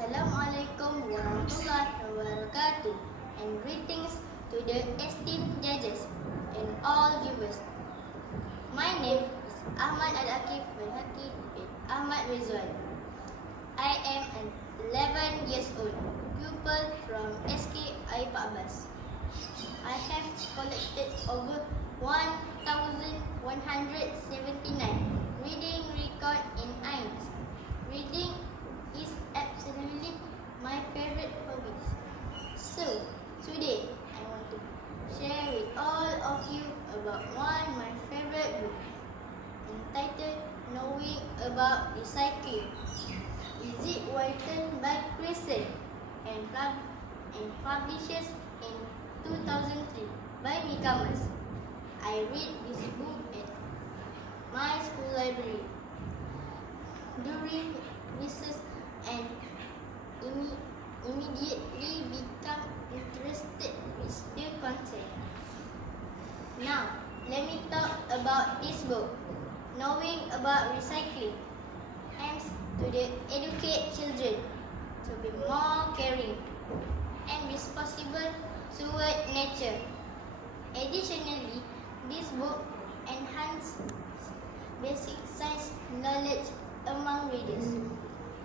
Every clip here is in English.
Assalamualaikum warahmatullahi wabarakatuh, and greetings to the esteemed judges and all viewers. My name is Ahmad Al-Akif Al-Haki bin Ahmad Rizwan. I am an 11 years old pupil from SK Aib Abbas. I have collected over 1,179 reading record in IELTS. Reading is absolutely my favorite hobby. So, today I want to share with all of you about one of my favorite book entitled Knowing About Recycling. Is it written by Pearson and published in 2003 by Mikamas. I read this book at my school library during recess and immediately become interested with the content. Now, let me talk about this book, Knowing About Recycling, aims to educate children to be more caring and responsible toward nature. Additionally, this book enhances basic science knowledge among readers.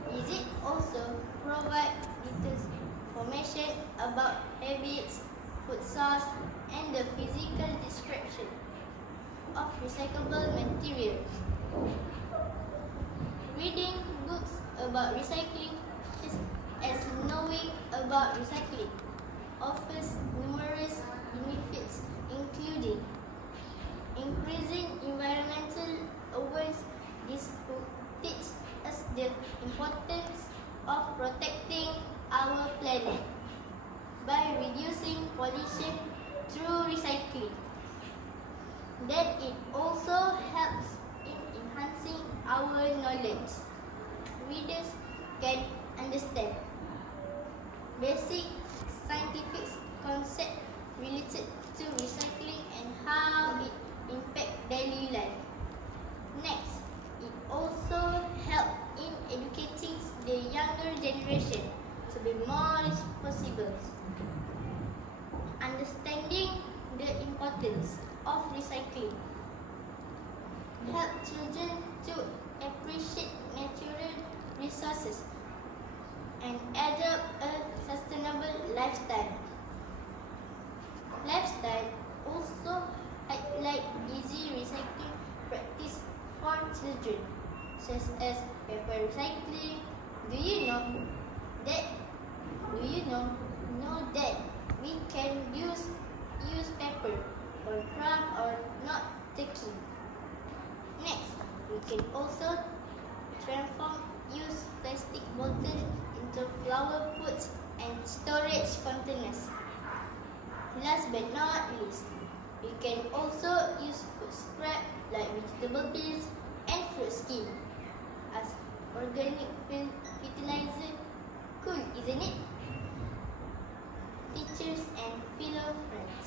It also provides detailed information about habits, food source, and the physical description of recyclable materials. Reading books about recycling as knowing about recycling offers numerous benefits, including increasing environmental awareness. This book teaches us the importance of protecting our planet by reducing pollution through recycling. Then it also helps in enhancing our knowledge. Readers can understand basic scientific concepts related to recycling and how it impacts daily life. Next, it also helps in educating the younger generation to be more responsible. Understanding the importance of recycling helps children to appreciate natural resources and adopt a sustainable lifestyle. Lifestyle also highlight easy recycling practice for children, such as paper recycling. Do you know that we can use paper for craft or not taking? Next, we can also transform used plastic bottles into flower pots and storage containers. Last but not least, we can also use food scrap like vegetable peels and fruit skin as organic fertilizer. Cool, isn't it? Teachers and fellow friends,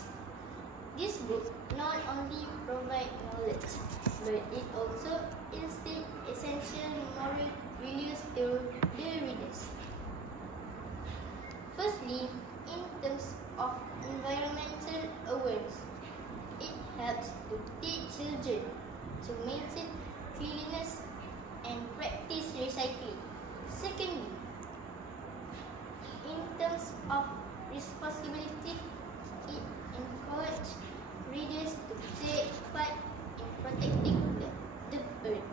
this book not only provides knowledge, but it also instills essential moral values to the readers. Firstly, in terms of environmental awareness, it helps to teach children to maintain cleanliness and practice recycling. Secondly, in terms of responsibility, it encourages readers to take part in protecting the earth.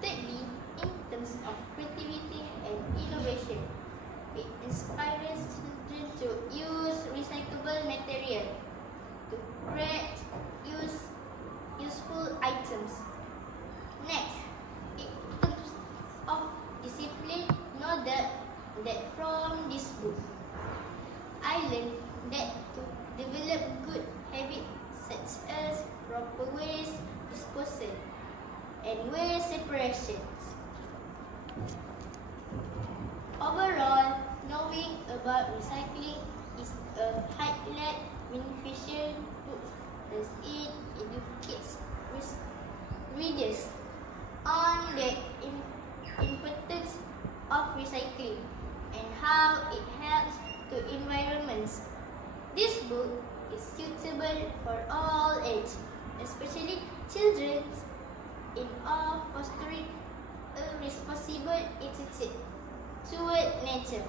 Thirdly, in terms of creativity and innovation, it inspires children to use recyclable material to create useful items. Next, in terms of discipline, know that from this book, I learned that to develop good habits such as proper waste disposal and waste separations. Overall, knowing about recycling is a highly beneficial book as it educates readers on the importance recycling and how it helps to environments. This book is suitable for all ages, especially children, in all fostering a responsible attitude toward nature.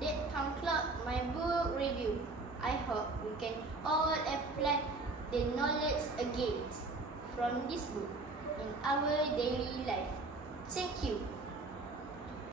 That concludes my book review. I hope we can all apply the knowledge gained from this book in our daily life. Thank you.